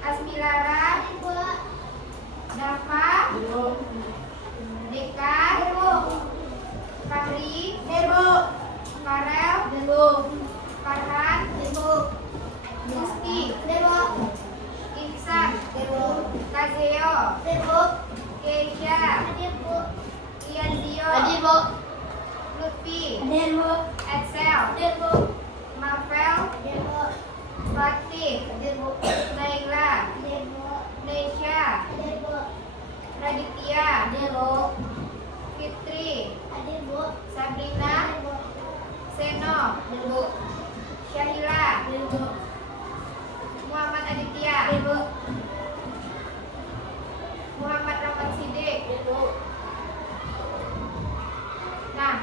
Asmilara, Dafa, Deka, Fahri, Farel, Farhan, Gusti, Ihsan, Kazeo, Keisha, Ianzio, Lutfi, Excel, Marvel, Fatih, Naila, Nesha, Raditya, Fitri, Sabrina, Seno, Syahila, Muhammad Aditya, Muhammad Rahmat Sidik. Nah,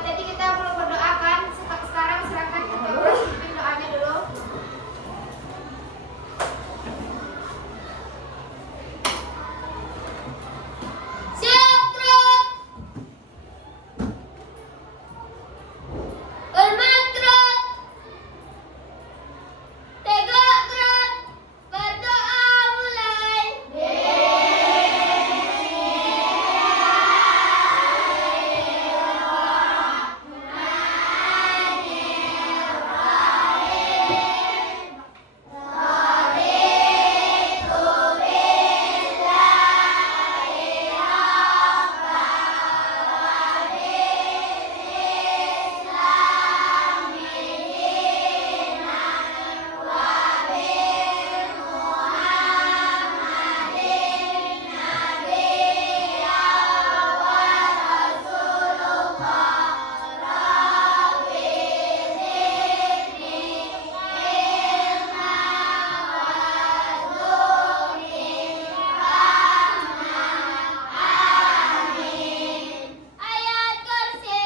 tadi kita belum berdoakan. Sekarang silakan kita pimpin doanya dulu. Siap, Trot. Hormat, Trot. Tegak, Trot. Berdoa mulai. Ayat kursi.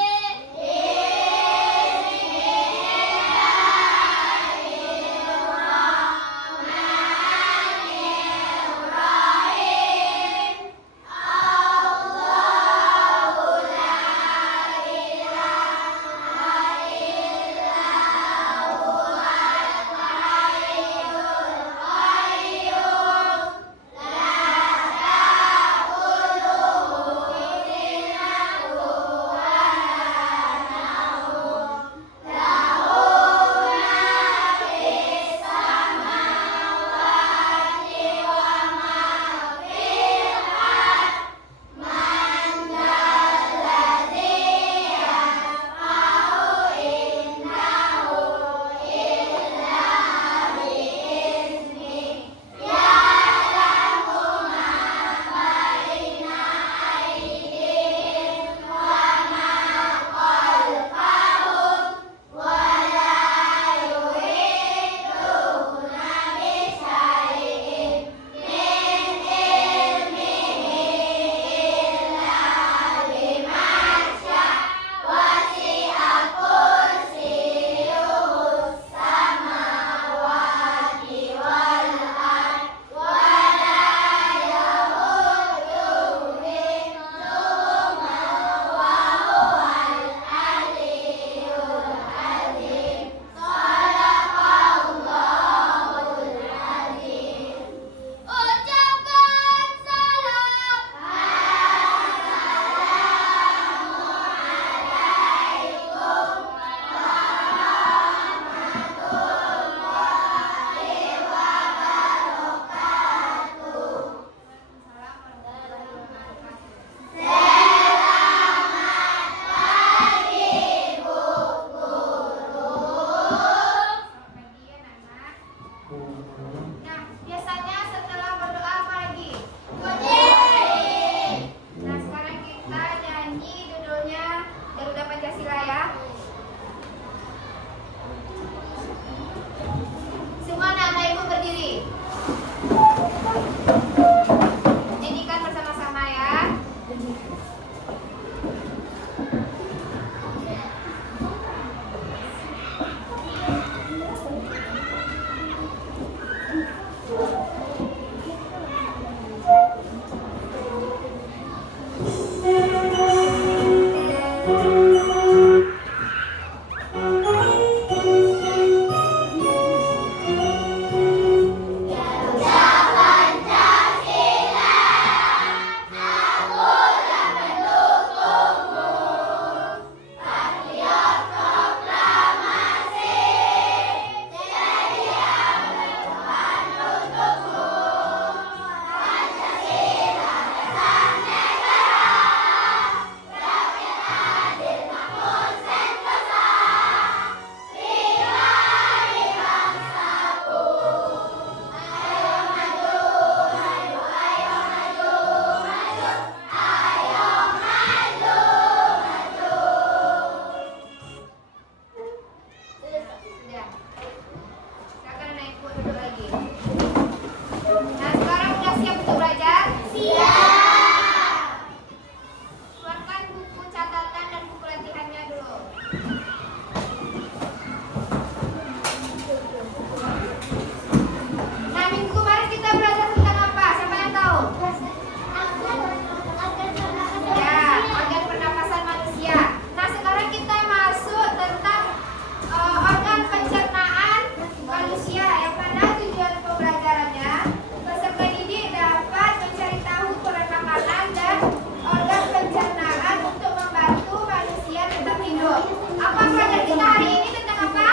Ucapkan salam. Nah, biasanya setelah berdoa apa lagi? Nah, sekarang kita nyanyi judulnya Garuda Pancasila ya. Semua anak-anak ibu berdiri. Nyanyikan bersama-sama ya. lagi. Nah, sekarang udah siap untuk belajar? Siap. Keluarkan buku catatan dan buku latihannya dulu. Nah, minggu kemarin kita belajar tentang apa? Siapa yang tahu? Ya, organ pernapasan manusia. Nah, sekarang kita masuk tentang organ pencernaan manusia, yang mana tujuan pembelajarannya peserta didik dapat mencari tahu ukuran makanan dan organ pencernaan untuk membantu manusia tetap hidup. Apa pelajaran kita hari ini tentang apa?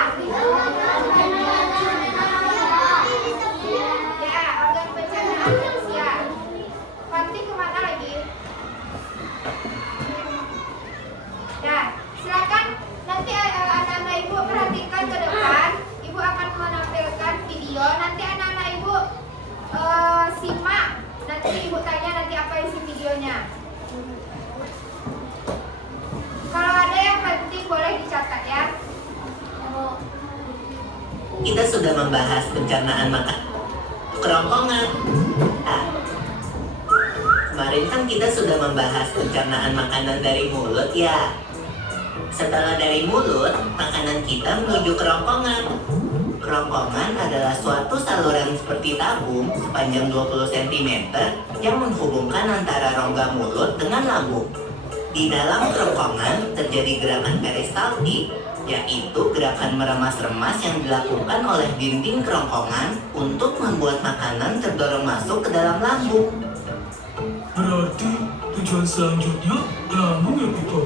Ya, organ pencernaan manusia. Fanti kemana lagi? Nah, silakan nanti anak-anak ibu perhatikan ke depan. Ibu akan menampilkan video. Nanti anak-anak ibu simak. Nanti ibu tanya nanti apa isi videonya. Kalau ada yang penting boleh dicatat ya. Kita sudah membahas pencernaan makan kerongkongan. Ah, kemarin kan kita sudah membahas pencernaan makanan dari mulut ya. Setelah dari mulut, makanan kita menuju kerongkongan. Kerongkongan adalah suatu saluran seperti tabung sepanjang 20 cm yang menghubungkan antara rongga mulut dengan lambung. Di dalam kerongkongan terjadi gerakan peristaltik, yaitu gerakan meremas-remas yang dilakukan oleh dinding kerongkongan untuk membuat makanan terdorong masuk ke dalam lambung. Berarti tujuan selanjutnya lambung ya, Pito?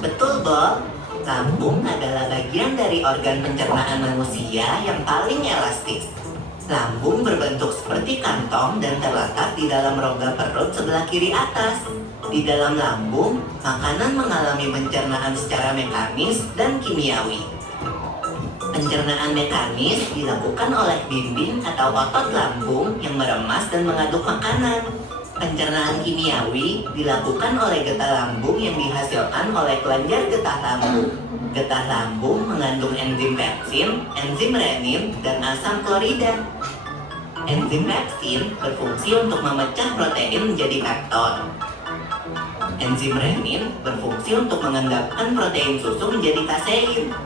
Betul, Bob. Lambung adalah bagian dari organ pencernaan manusia yang paling elastis. Lambung berbentuk seperti kantong dan terletak di dalam rongga perut sebelah kiri atas. Di dalam lambung, makanan mengalami pencernaan secara mekanis dan kimiawi. Pencernaan mekanis dilakukan oleh dinding atau otot lambung yang meremas dan mengaduk makanan. Pencernaan kimiawi dilakukan oleh getah lambung yang dihasilkan oleh kelenjar getah lambung. Getah lambung mengandung enzim pepsin, enzim renin, dan asam klorida. Enzim pepsin berfungsi untuk memecah protein menjadi pepton. Enzim renin berfungsi untuk mengendapkan protein susu menjadi kasein.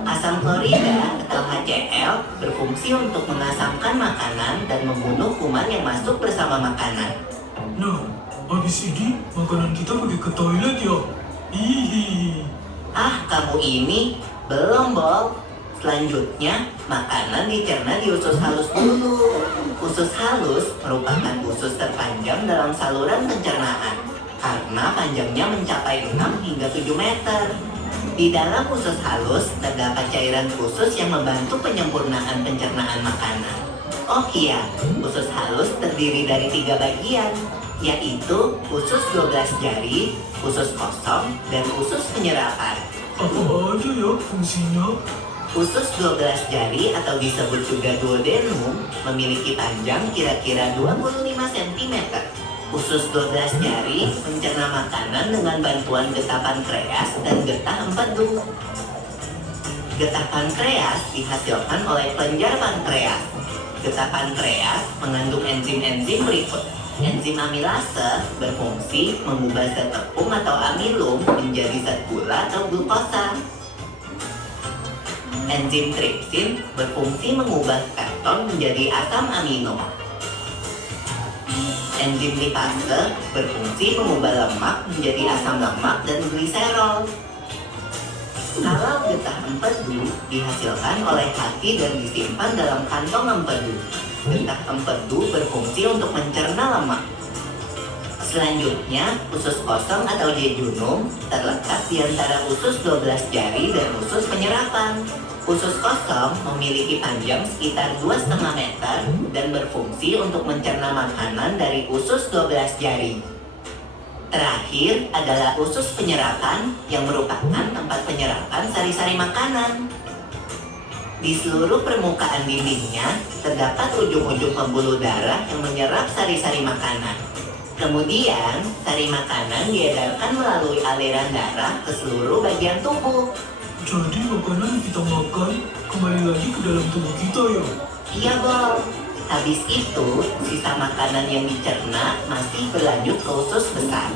Asam klorida atau HCl berfungsi untuk mengasamkan makanan dan membunuh kuman yang masuk bersama makanan. Nah, habis ini makanan kita pergi ke toilet ya? Hihi. Ah, kamu ini belum, Bob. Selanjutnya, makanan dicerna di usus halus dulu. Usus halus merupakan usus terpanjang dalam saluran pencernaan karena panjangnya mencapai 6 hingga 7 meter. Di dalam usus halus terdapat cairan khusus yang membantu penyempurnaan pencernaan makanan. Oh iya, usus halus terdiri dari 3 bagian, yaitu usus 12 jari, usus kosong, dan usus penyerapan. Apa aja ya fungsinya? Usus 12 jari atau disebut juga duodenum memiliki panjang kira-kira 25 cm. Usus 12 jari mencerna makanan dengan bantuan getah pankreas dan getah empedu. Getah pankreas dihasilkan oleh kelenjar pankreas. Getah pankreas mengandung enzim-enzim berikut. Enzim amilase berfungsi mengubah zat tepung atau amilum menjadi zat gula atau glukosa. Enzim tripsin berfungsi mengubah keton menjadi asam amino. Enzim lipase berfungsi mengubah lemak menjadi asam lemak dan gliserol. Kalau getah empedu dihasilkan oleh hati dan disimpan dalam kantong empedu. Getah empedu berfungsi untuk mencerna lemak. Selanjutnya, usus kosong atau jejunum terletak di antara usus 12 jari dan usus penyerapan. Usus kosong memiliki panjang sekitar 2,5 meter dan berfungsi untuk mencerna makanan dari usus 12 jari. Terakhir adalah usus penyerapan yang merupakan tempat penyerapan sari-sari makanan. Di seluruh permukaan dindingnya terdapat ujung-ujung pembuluh darah yang menyerap sari-sari makanan. Kemudian, sari makanan diedarkan melalui aliran darah ke seluruh bagian tubuh. Jadi makanan yang kita makan kembali lagi ke dalam tubuh kita ya? Iya, Bol. Habis itu, sisa makanan yang dicerna masih berlanjut ke usus besar.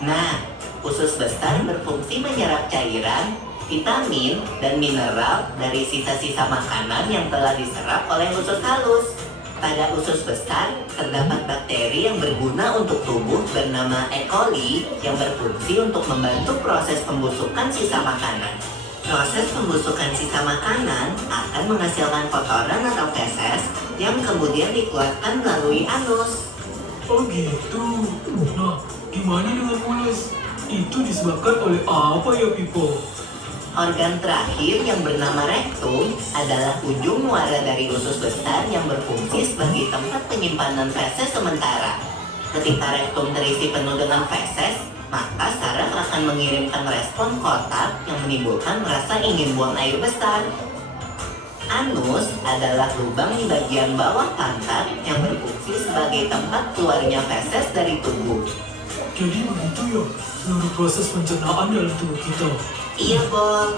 Nah, usus besar berfungsi menyerap cairan, vitamin, dan mineral dari sisa-sisa makanan yang telah diserap oleh usus halus. Pada usus besar, terdapat bakteri yang berguna untuk tubuh bernama E. coli yang berfungsi untuk membantu proses pembusukan sisa makanan. Proses pembusukan sisa makanan akan menghasilkan kotoran atau feses yang kemudian dikeluarkan melalui anus. Oh gitu. Nah, gimana dengan mules? Itu disebabkan oleh apa ya, Pipo? Organ terakhir yang bernama rektum adalah ujung muara dari usus besar yang berfungsi sebagai tempat penyimpanan feses sementara. Ketika rektum terisi penuh dengan feses, maka saraf akan mengirimkan respon kotak yang menimbulkan rasa ingin buang air besar. Anus adalah lubang di bagian bawah pantat yang berfungsi sebagai tempat keluarnya feses dari tubuh. Jadi begitu ya, seluruh proses pencernaan dalam tubuh kita. Iya, Bol.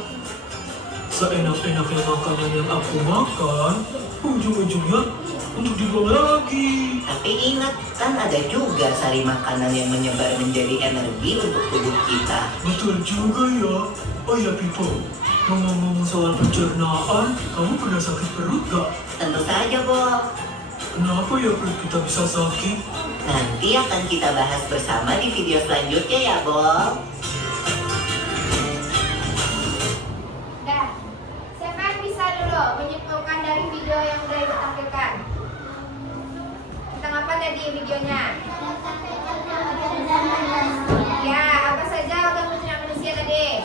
Seenak-enaknya makanan yang aku makan, ujung-ujungnya untuk dibuang lagi. Tapi ingat, kan ada juga sari makanan yang menyebar menjadi energi untuk tubuh kita. Betul juga ya. Oh ya, Pipo, ngomong-ngomong soal pencernaan, kamu pernah sakit perut gak? Tentu saja, Bol. Kenapa ya perut kita bisa sakit? Nanti akan kita bahas bersama di video selanjutnya ya, Bol. Dah, siapa yang bisa dulu menyimpulkan dari video yang sudah ditampilkan? Tentang apa tadi videonya? Ya, apa saja organ pencernaan manusia tadi?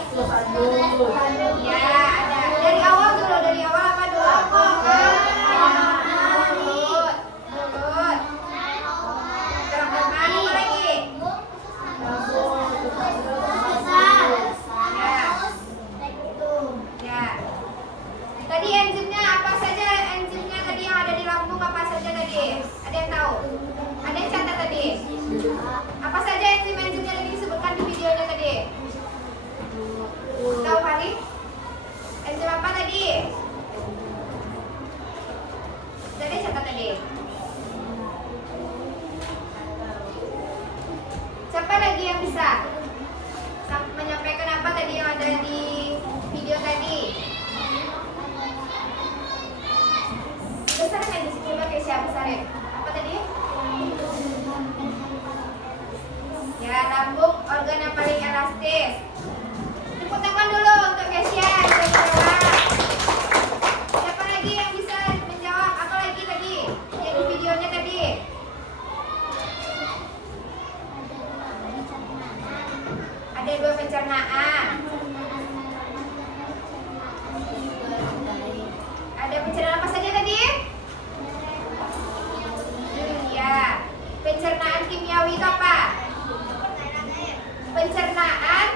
Ya, ada. Dari awal dulu, dari awal apa dulu? Mulut. Mulut. Kerongkongan apa lagi? Ya. Tadi enzimnya apa saja? Enzimnya tadi yang ada di lambung apa saja tadi? Ada yang tahu? Ada yang catat tadi? Apa saja enzim-enzimnya tadi disebutkan di videonya tadi? Tahu kali? Enzim apa tadi? Tadi catat tadi. Siapa lagi yang bisa menyampaikan apa tadi yang ada di video tadi? Besar kan di sini coba kayak siapa besar ya? Apa tadi? Ya, lambung organ yang paling elastis. Tepuk tangan dulu untuk Kesia yang sudah menjawab. Siapa lagi yang bisa menjawab? Apa lagi tadi? Yang di videonya tadi? Ada 2 pencernaan. Ada pencernaan apa saja tadi? Ya, pencernaan kimiawi itu apa? Pencernaan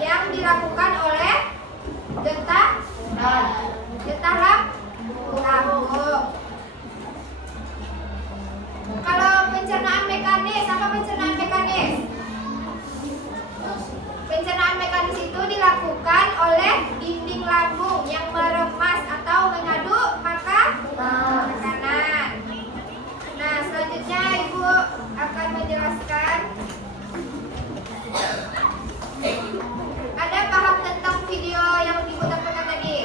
yang dilakukan oleh getah lambung. Kalau pencernaan mekanis, apa pencernaan mekanis? Pencernaan mekanis itu dilakukan oleh dinding lambung yang meremas atau mengaduk makanan. Nah, selanjutnya Ibu akan menjelaskan. Ada paham tentang video yang Ibu tampilkan tadi?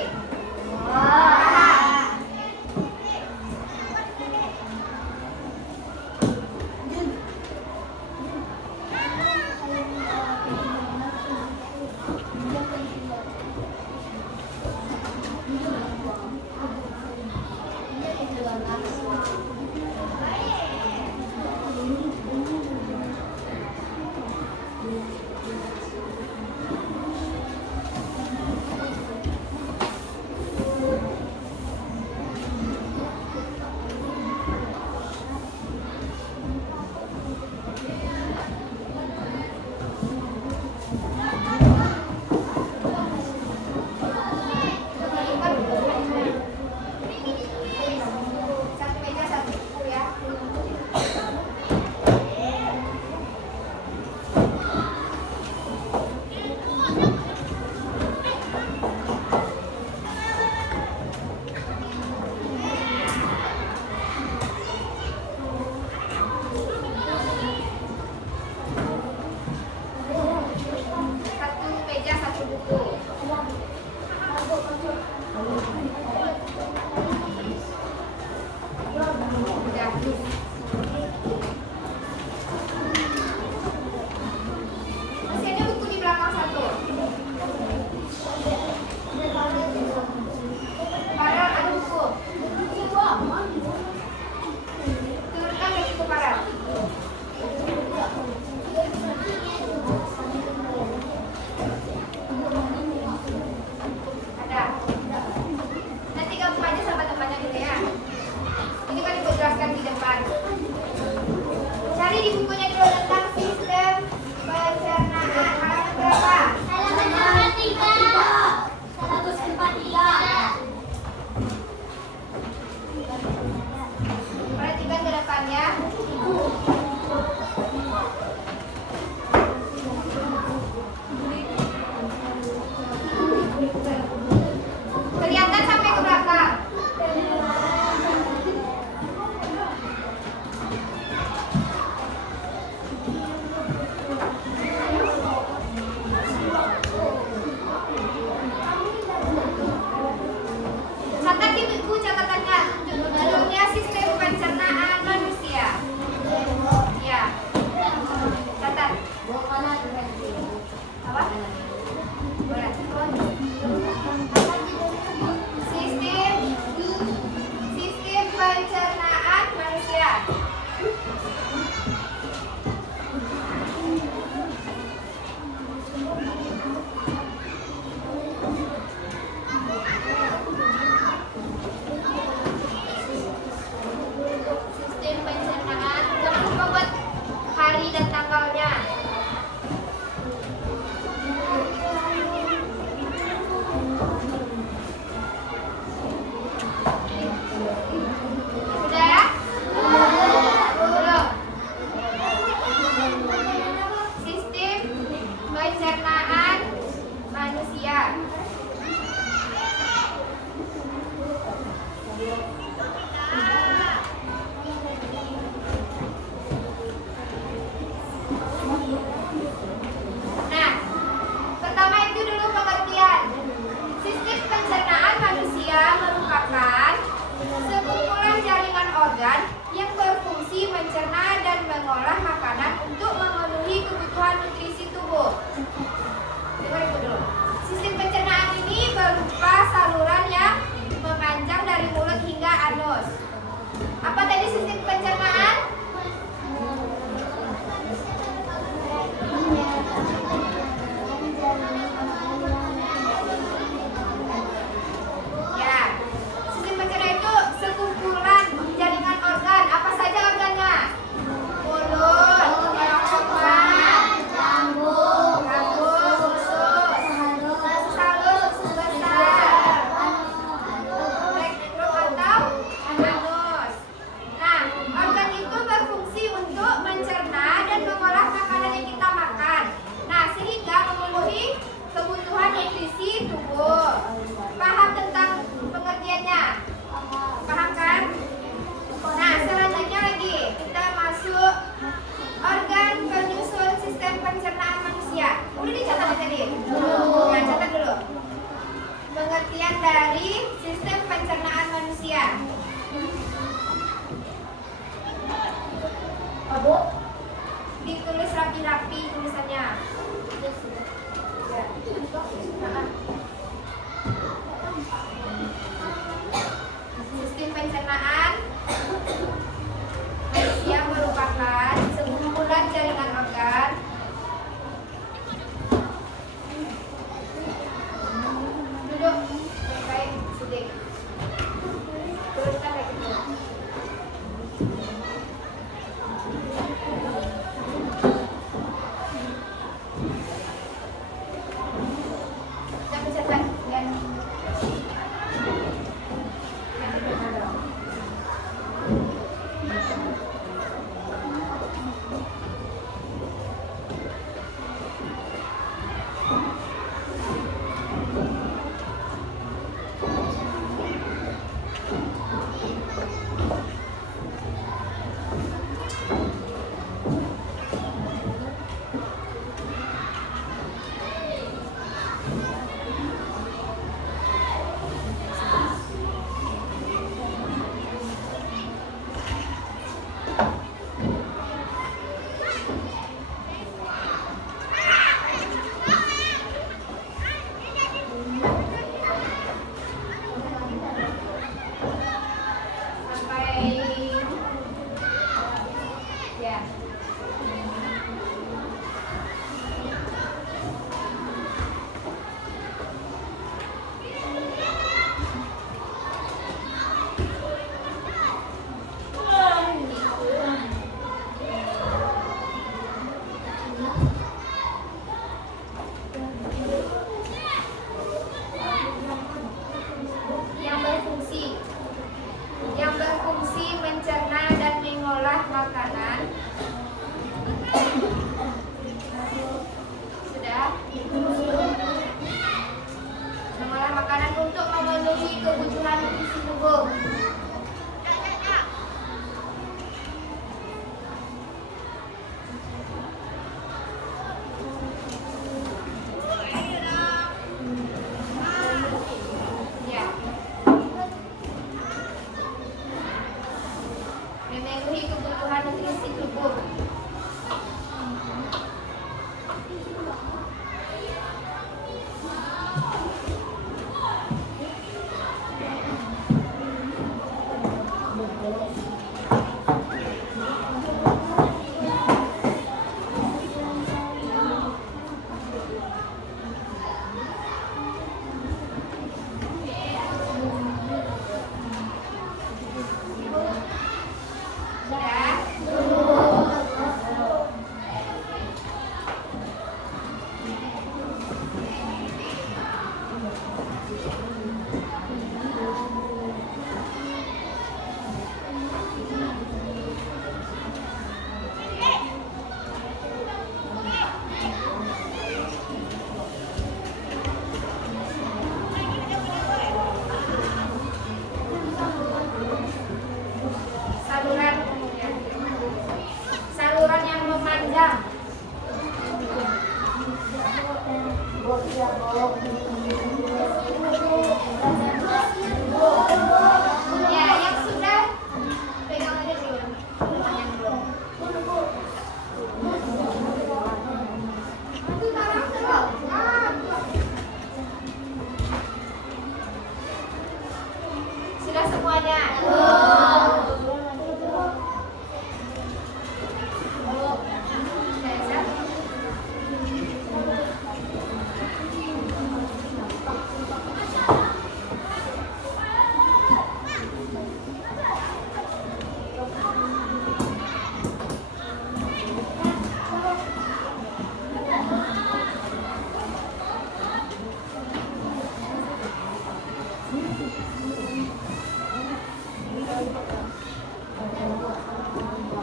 Sudah semuanya?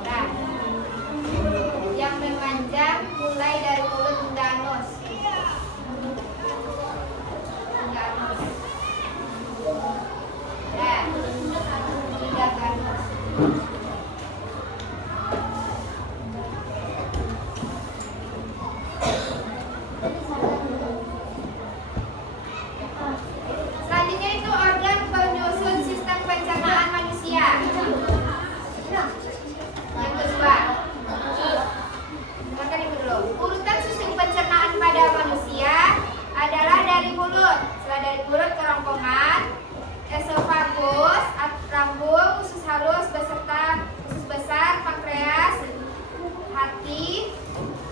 Nah, yang memanjang mulai dari mulut hingga anus. Hingga anus. Nah, hingga ke anus. Selanjutnya itu organ penyusun sistem pencernaan manusia. Yang kedua, makan ibu dulu. Urutan sistem pencernaan pada manusia adalah dari mulut. Setelah dari mulut kerongkongan, esofagus, lambung, usus halus beserta usus besar, pankreas, hati.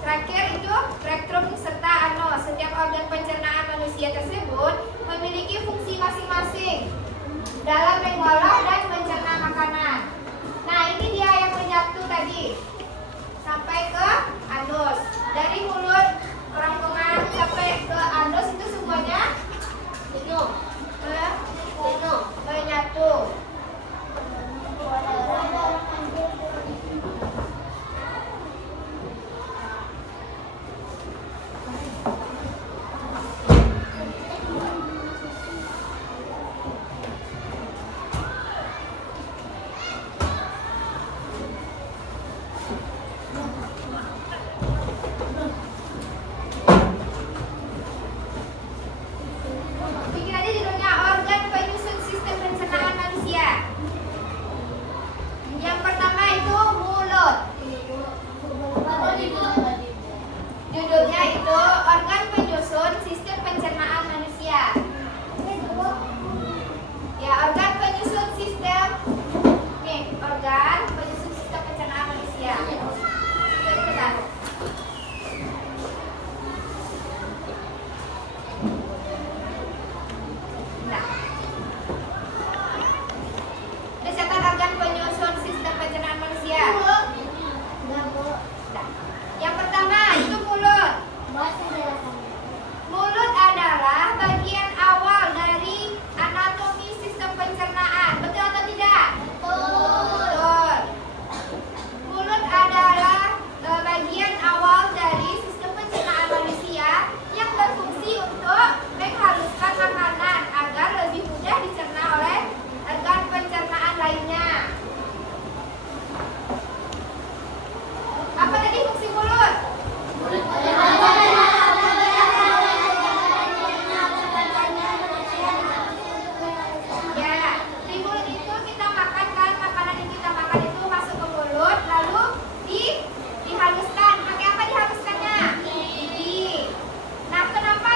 Terakhir itu rektum serta anus. Setiap organ pencernaan manusia tersebut memiliki fungsi masing-masing dalam mengolah dan mencerna makanan. Nah, ini dia yang menyatu tadi sampai ke anus. Dari mulut kerongkongan sampai ke anus itu semuanya menyatu. Bikin aja judulnya organ penyusun sistem pencernaan manusia. Yang pertama itu mulut. Judulnya itu organ penyusun sistem pencernaan manusia. Ya, organ penyusun sistem. Nih, organ penyusun sistem pencernaan manusia. Bentar. Nah. Udah catat organ penyusun sistem pencernaan manusia? Nah. Yang pertama itu mulut. Mulut adalah bagian awal dari anatomi sistem pencernaan. Betul atau tidak? Betul. Mulut adalah bagian awal dari sistem pencernaan manusia yang berfungsi untuk menghaluskan makanan agar lebih mudah dicerna oleh organ pencernaan lainnya. Apa tadi fungsi mulut? Ya, di mulut itu kita makan kan, makanan yang kita makan itu masuk ke mulut lalu dihaluskan. Pakai apa dihaluskannya? Gigi. Nah, kenapa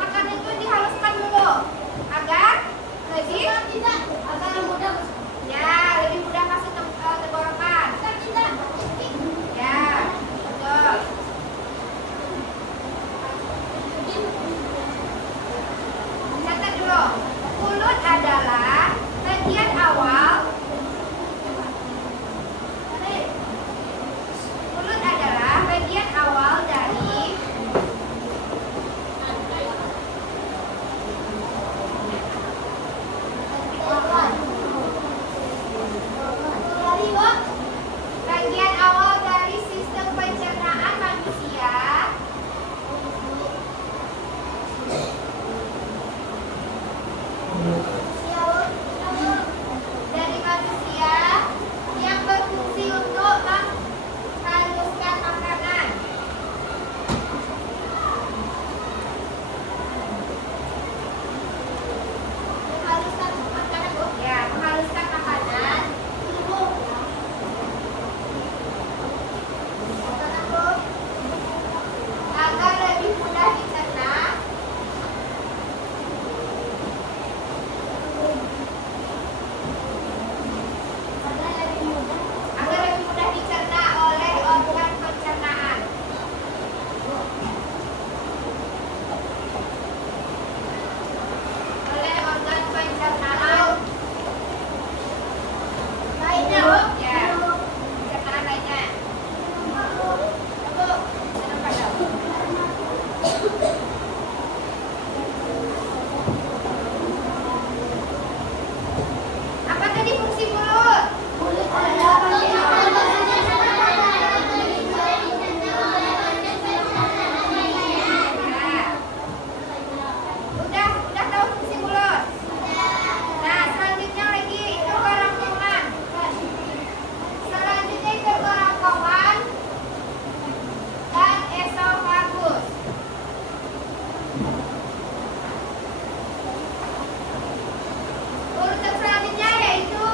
makanan itu dihaluskan dulu? Agar lebih mudah. Ya, lebih mudah masuk ke tenggorokan. Ya, betul. Catat dulu. Mulut adalah bagian awal. Mulut adalah bagian awal dari di fungsi mulut? Udah tahu fungsi mulut? Nah, selanjutnya lagi itu kerongkongan. Selanjutnya itu kerongkongan dan esofagus. Urutan selanjutnya yaitu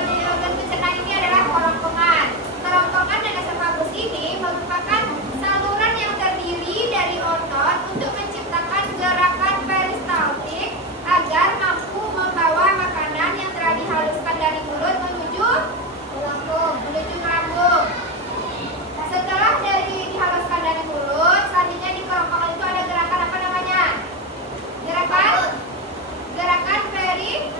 di organ pencernaan ini adalah kerongkongan. Kerongkongan dan esofagus ini merupakan saluran yang terdiri dari otot untuk menciptakan gerakan peristaltik agar mampu membawa makanan yang telah dihaluskan dari mulut menuju lambung. Setelah dari dihaluskan dari mulut, selanjutnya di kerongkongan itu ada gerakan apa namanya? Gerakan peristaltik.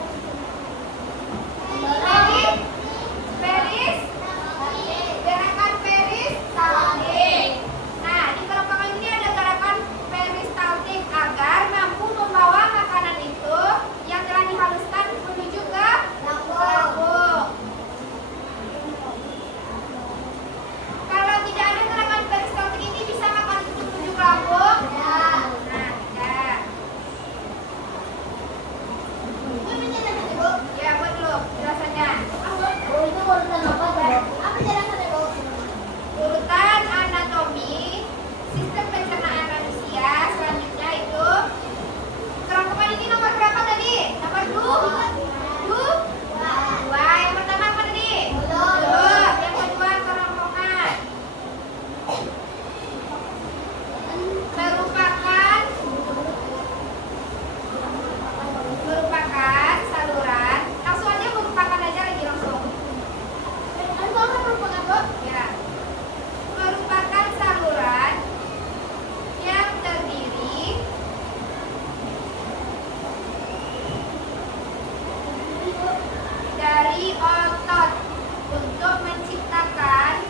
Nah, di kerongkongan ini ada gerakan peristaltik agar mampu membawa makanan itu yang telah dihaluskan menuju ke lambung. Kalau tidak ada gerakan peristaltik ini bisa makan itu menuju ke lambung? Nah, tidak. Ya, buat dulu penjelasannya. Urutan anatomi sistem pencernaan manusia selanjutnya itu kerongkongan ini nomor berapa tadi? Nomor 2. Yang pertama apa tadi? Mulut. Yang kedua kerongkongan. Merupakan saluran. Langsung aja merupakan aja lagi langsung. Ya. Merupakan saluran yang terdiri dari otot untuk menciptakan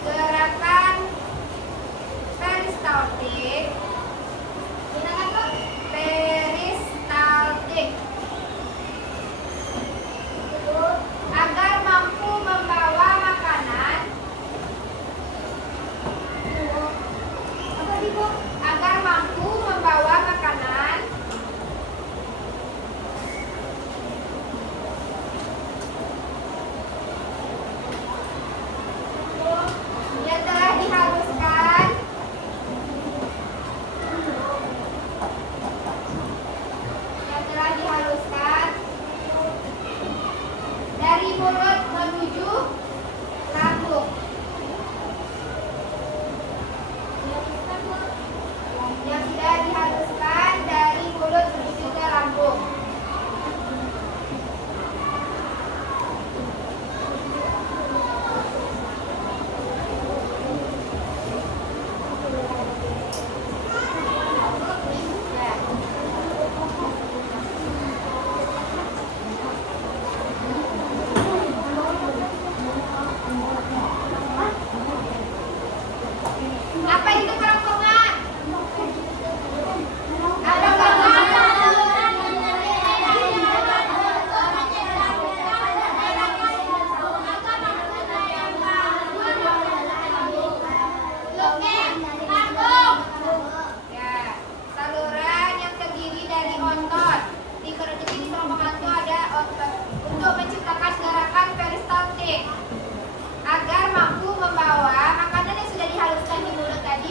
gerakan peristaltik agar mampu membawa makanan yang telah dihaluskan dari mulut menuju lambung. Yang sudah dihaluskan dari mulut menuju ke lambung. Apa itu kerongkongan? Ada ya, saluran yang terdiri dari otot. Di kerongkongan itu ada otot untuk menciptakan gerakan peristaltik agar mampu membawa makanan yang sudah dihaluskan di mulut tadi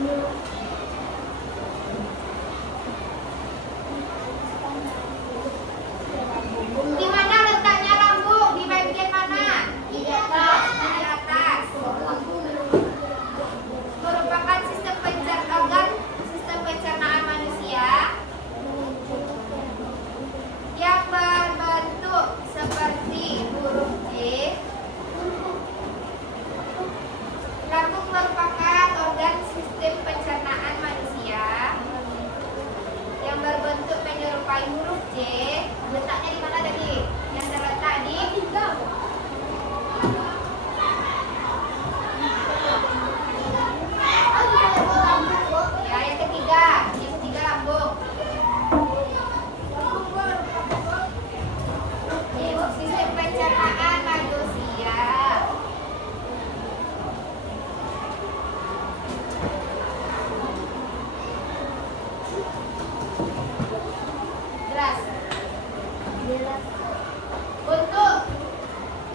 Di mana letaknya lambung? Di bagian mana? Di atas. Di atas. Merupakan sistem pencernaan manusia yang berbentuk seperti huruf J. Lambung merupakan organ sistem pencernaan manusia yang berbentuk menyerupai huruf J. Letaknya di mana tadi? Yang terletak di ya, yang ketiga lambung. Sistem pencernaan manusia. Jelas. Untuk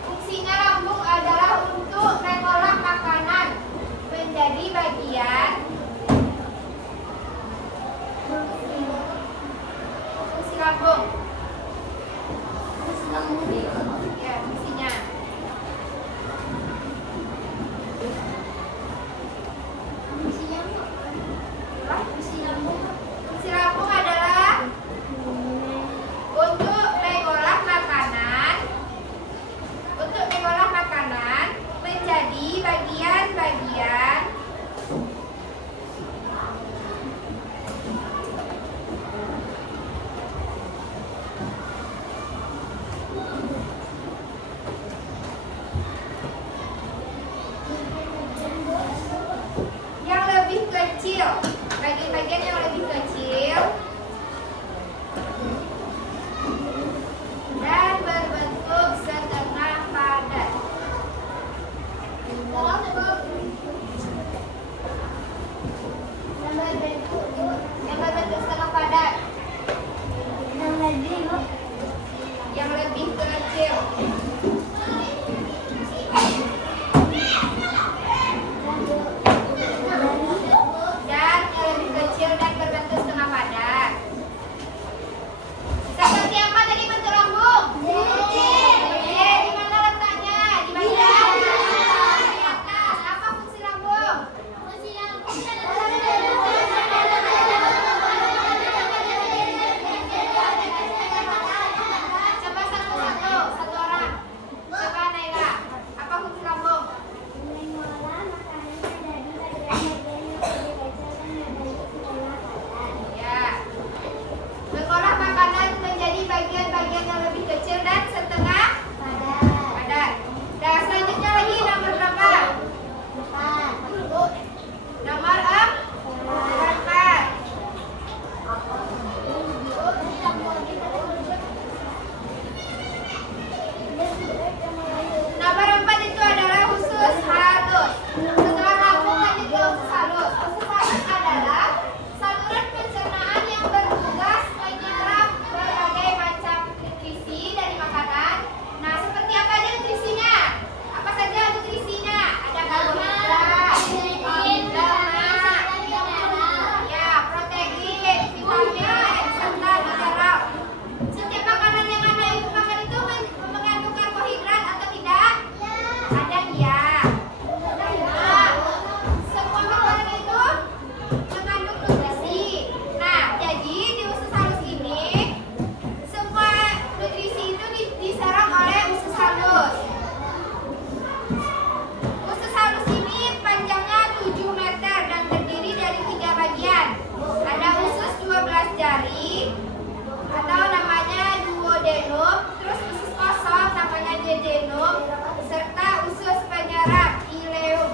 fungsinya lambung adalah untuk mengolah makanan menjadi bagian fungsi lambung. Ya, fungsinya. Fungsi lambung adalah untuk mengolah makanan menjadi bagian-bagian yang lebih kecil, bagian-bagian yang lebih kecil dan berbentuk setengah padat. Yang berbentuk setengah padat, yang lebih kecil. Dan yang lebih kecil dan berbentuk setengah padat. Seperti apa tadi bentuk lambung? Di mana letaknya? Di bagian di atas. Apa fungsi lambung? Coba satu orang. Coba Naila. Apa fungsi lambung? Ya. Mengolah makanan menjadi bagian-bagian yang lebih kecil dan setengah padat. Dan selanjutnya lagi nomor berapa? Nomor 4. Nomor 4 itu adalah usus halus. Setelah lambung lanjut ke usus halus. Usus halus adalah saluran pencernaan yang bertugas menyerap berbagai macam nutrisi dari makanan. Nah, seperti apa aja nutrisinya? Apa saja nutrisinya? Ada karbohidrat, lemak, ya, protein, vitamin, serta mineral. Setiap makanan yang Anda ibu makan itu mengandung karbohidrat atau tidak? Ada, ya. Nah, semua makanan itu mengandung nutrisi. Nah, jadi di usus halus ini semua nutrisi itu diserap oleh usus halus. Usus halus ini panjangnya 7 meter dan terdiri dari 3 bagian. Ada usus 12 jari atau namanya duodenum, terus usus kosong namanya jejunum, serta usus penyerap ileum.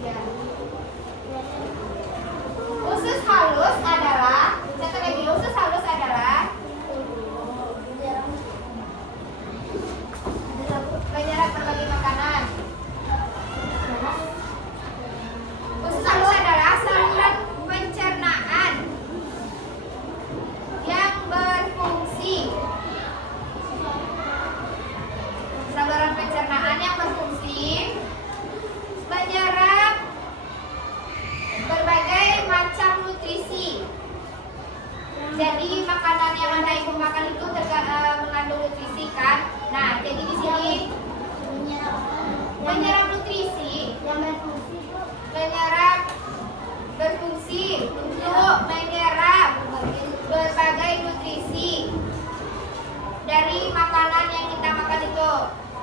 Ya. Usus halus adalah, satu lagi, usus halus adalah penyerap berbagai makanan. Usus halus adalah saluran pencernaan yang berfungsi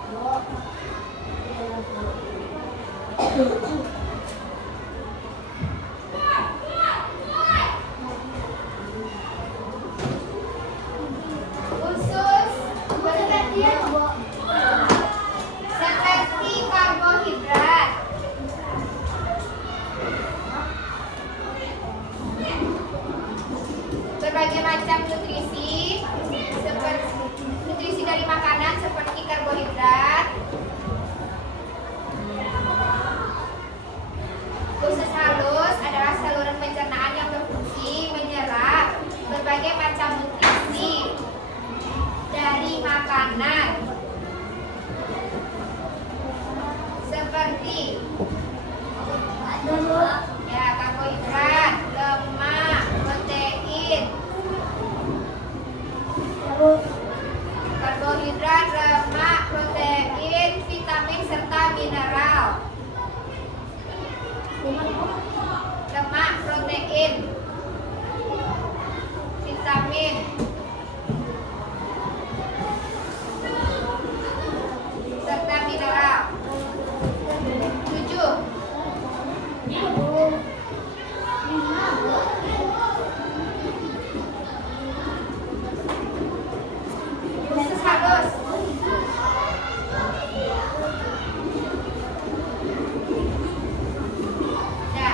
Usus seperti karbohidrat. Berbagai macam nutrisi seperti nutrisi dari makanan seperti karbohidrat. Usus halus adalah saluran pencernaan yang berfungsi menyerap berbagai macam nutrisi dari makanan seperti ya karbohidrat, lemak, protein, vitamin serta mineral. Lemak, protein, vitamin, serta mineral. 7. Usus halus. Ya.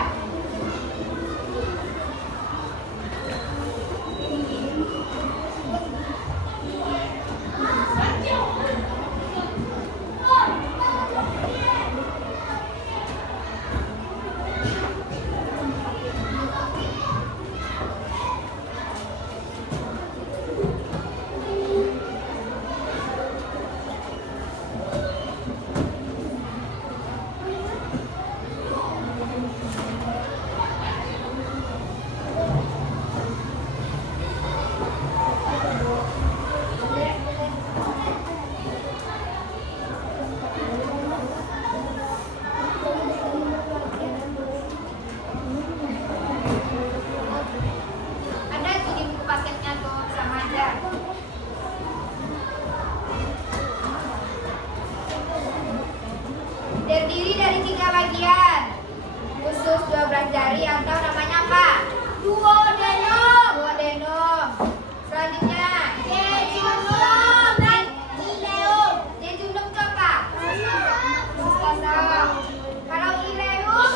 Ada tuh di buku paketnya tuh sama aja. Terdiri dari 3 bagian. Usus 12 jari atau namanya apa? Duodenum. Duodenum. Selanjutnya jejunum dan ileum. Jejunum itu apa? Usus kosong. Kalau ileum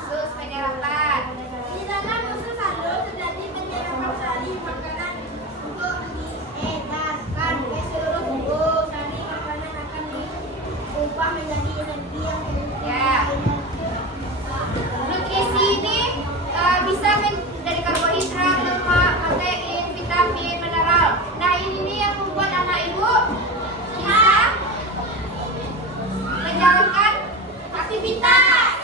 usus penyerapan. Di dalam usus halus terjadi penyerapan sari makanan untuk diedarkan ke seluruh tubuh. Sari makanan akan diubah menjadi energi yang Ya. Nutrisi ini bisa dari karbohidrat, lemak, protein, vitamin, mineral. Nah ini nih yang membuat anak ibu bisa menjalankan aktivitas,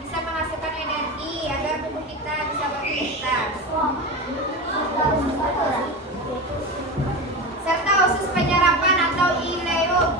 bisa menghasilkan energi agar tubuh kita bisa beraktivitas. Serta usus penyerapan atau ileum.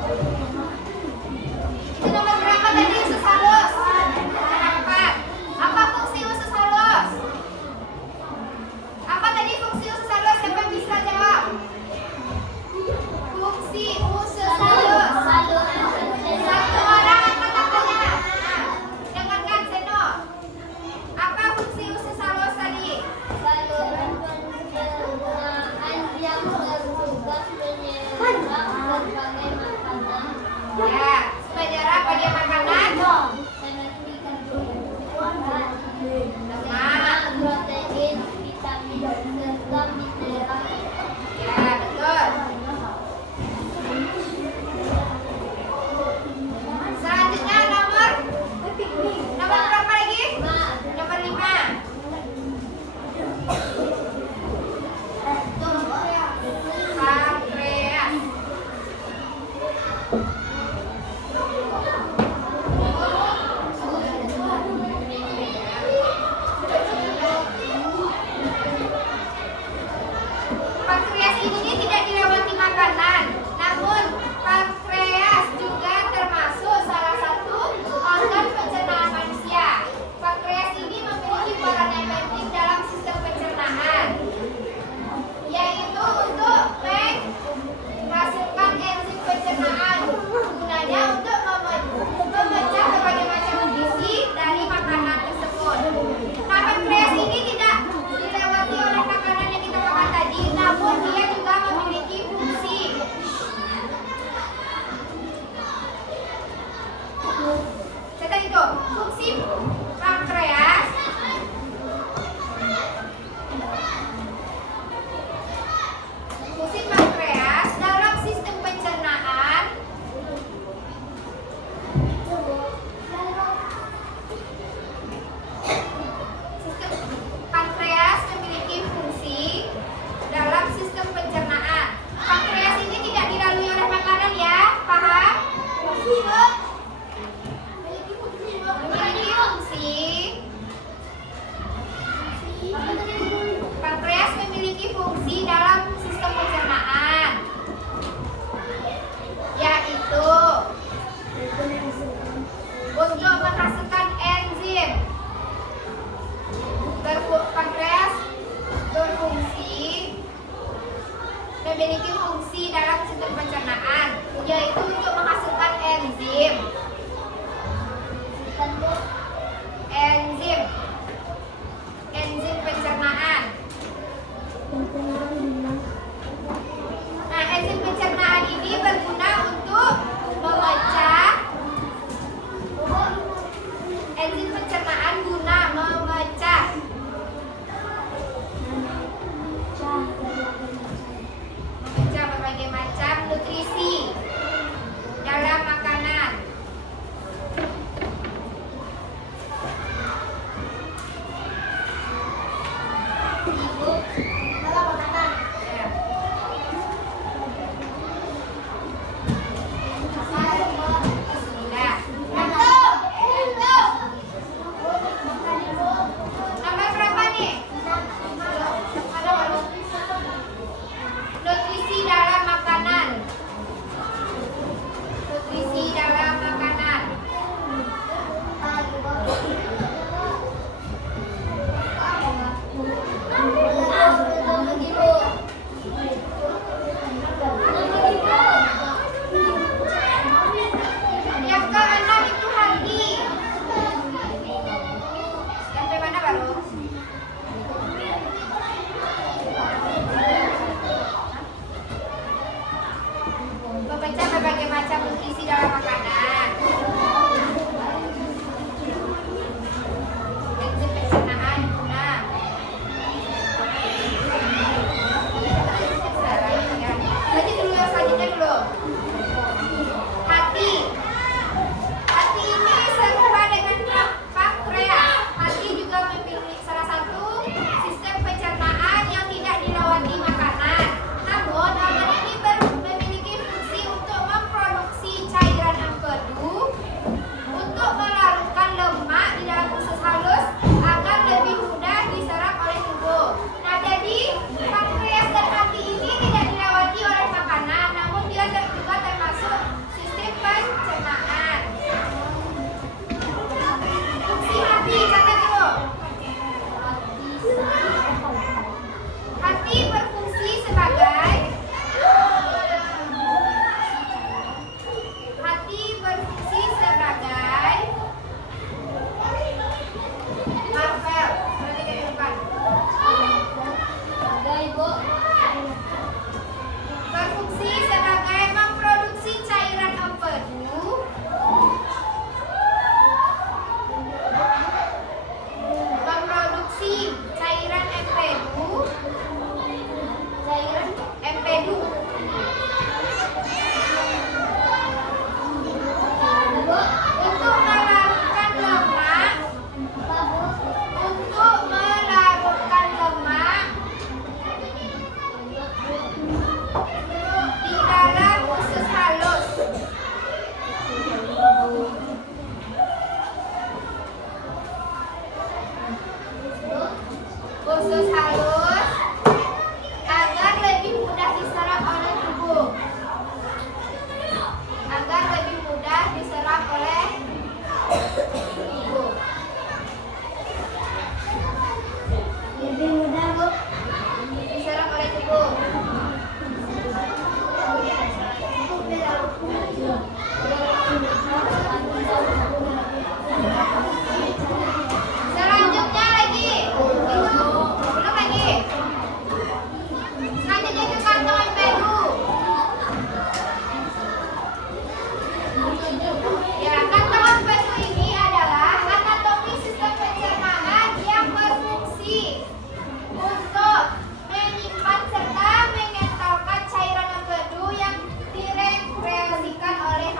ada berbagai macam nutrisi dalam makanan. Enzim pencernaan guna. Lanjut dulu yang selanjutnya dulu. Hati. Hati ini serupa dengan pankreas. Hati juga memiliki salah satu sistem pencernaan yang tidak dilewati makanan. Namun organ ini memiliki fungsi untuk memproduksi cairan empedu, untuk melarutkan lemak di dalam usus halus agar lebih mudah diserap oleh tubuh. Nah, jadi pankreas dan hati ini tidak dilewati oleh makanan, namun dia juga termasuk sistem pencernaan. Fungsi hati, catat dulu. Hati berfungsi sebagai Marvel. Perhatikan di depan. Berfungsi sebagai memproduksi cairan empedu, untuk melarutkan lemak, di dalam usus halus. Usus halus agar lebih mudah diserap oleh tubuh. Agar lebih mudah diserap oleh tubuh. Lebih mudah, Bu. Diserap oleh tubuh. Selanjutnya lagi. Belum lagi. Selanjutnya itu kantong empedu. Ya, kantong empedu ini adalah anatomi sistem pencernaan yang berfungsi untuk menyimpan serta mengentalkan cairan empedu yang direkreasikan oleh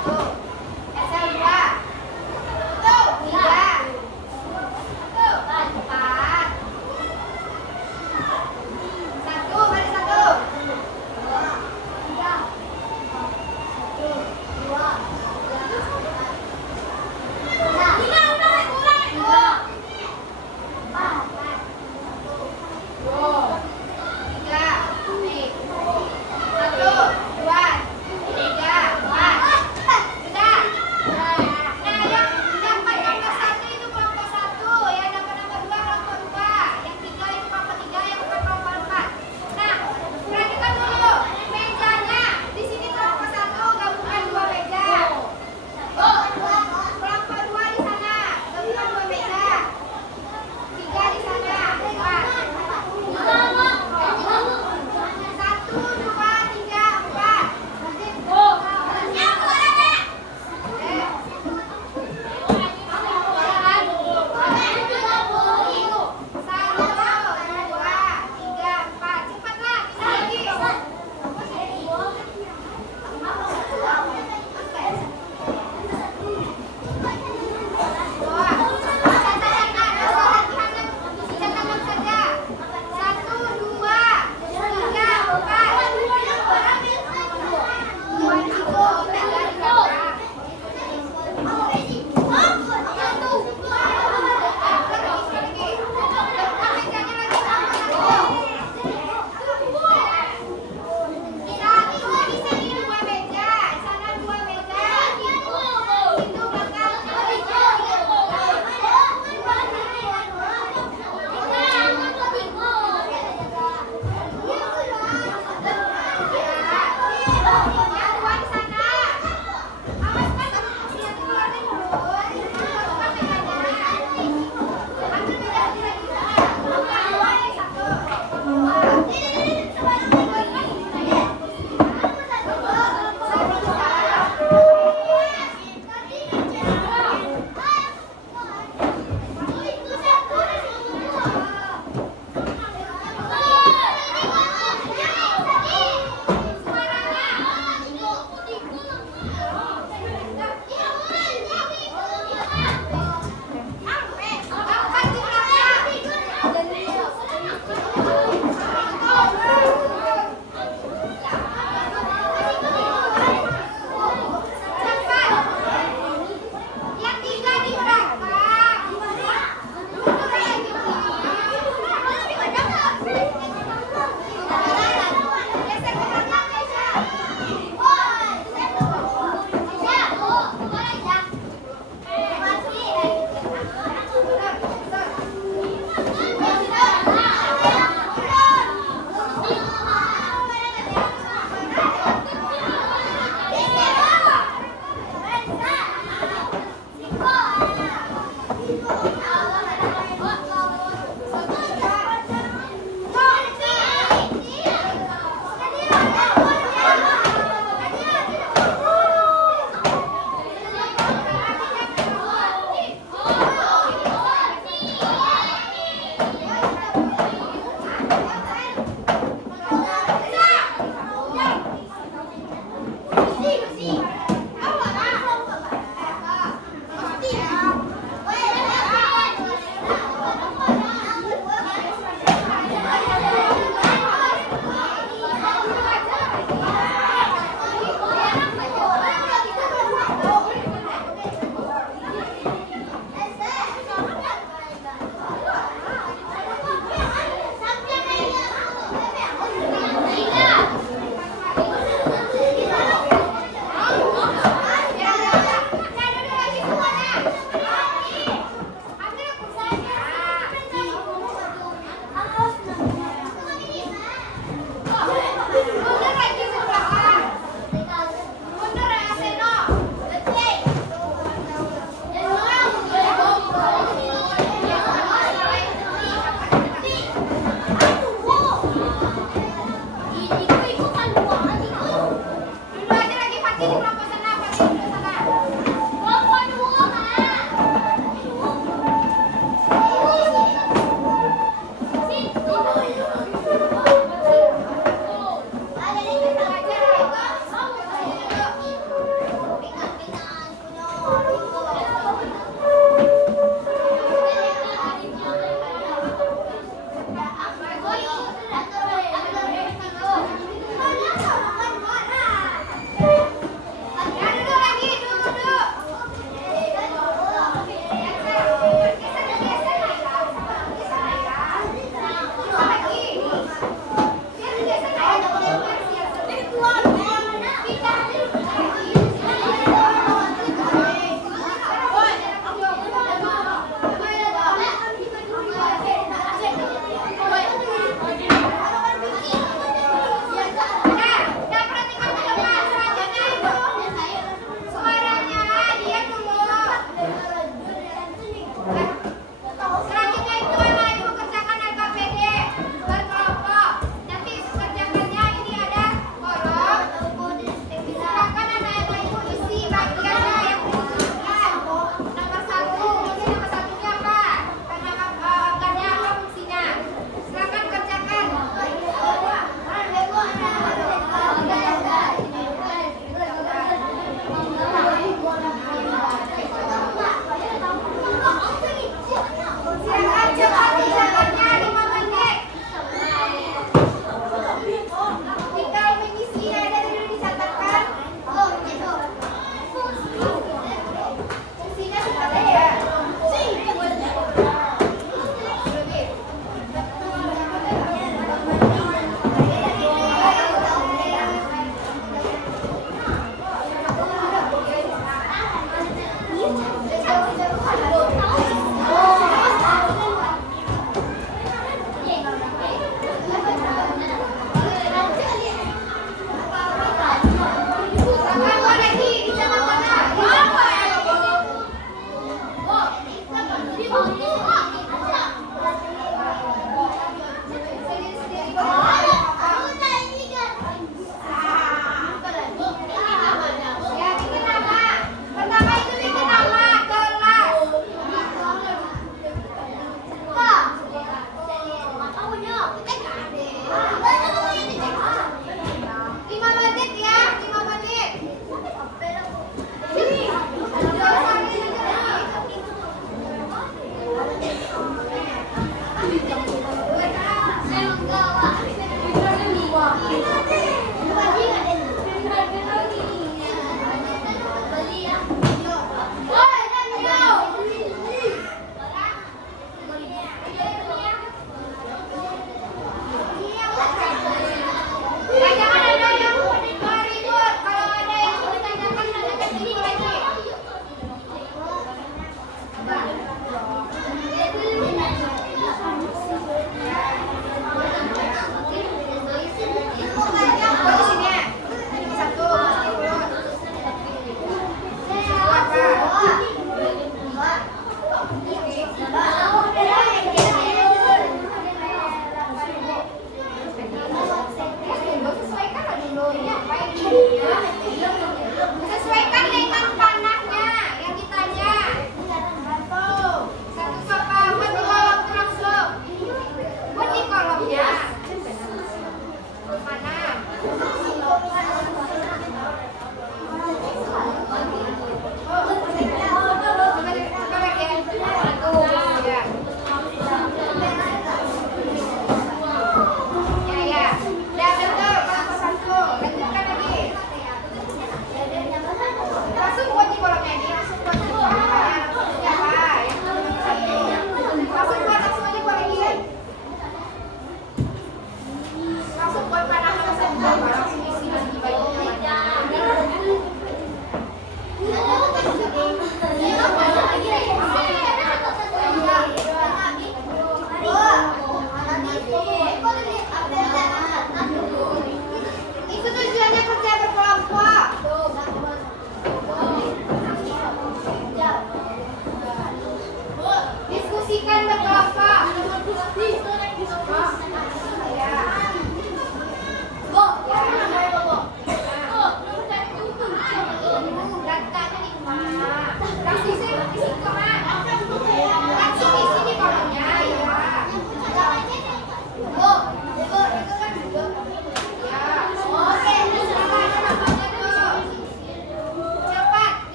Satu. Excel 2. Tiga. Empat. Satu, mari satu. Tiga. Nih. Satu, dua, tiga, empat. Sudah.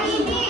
hari ini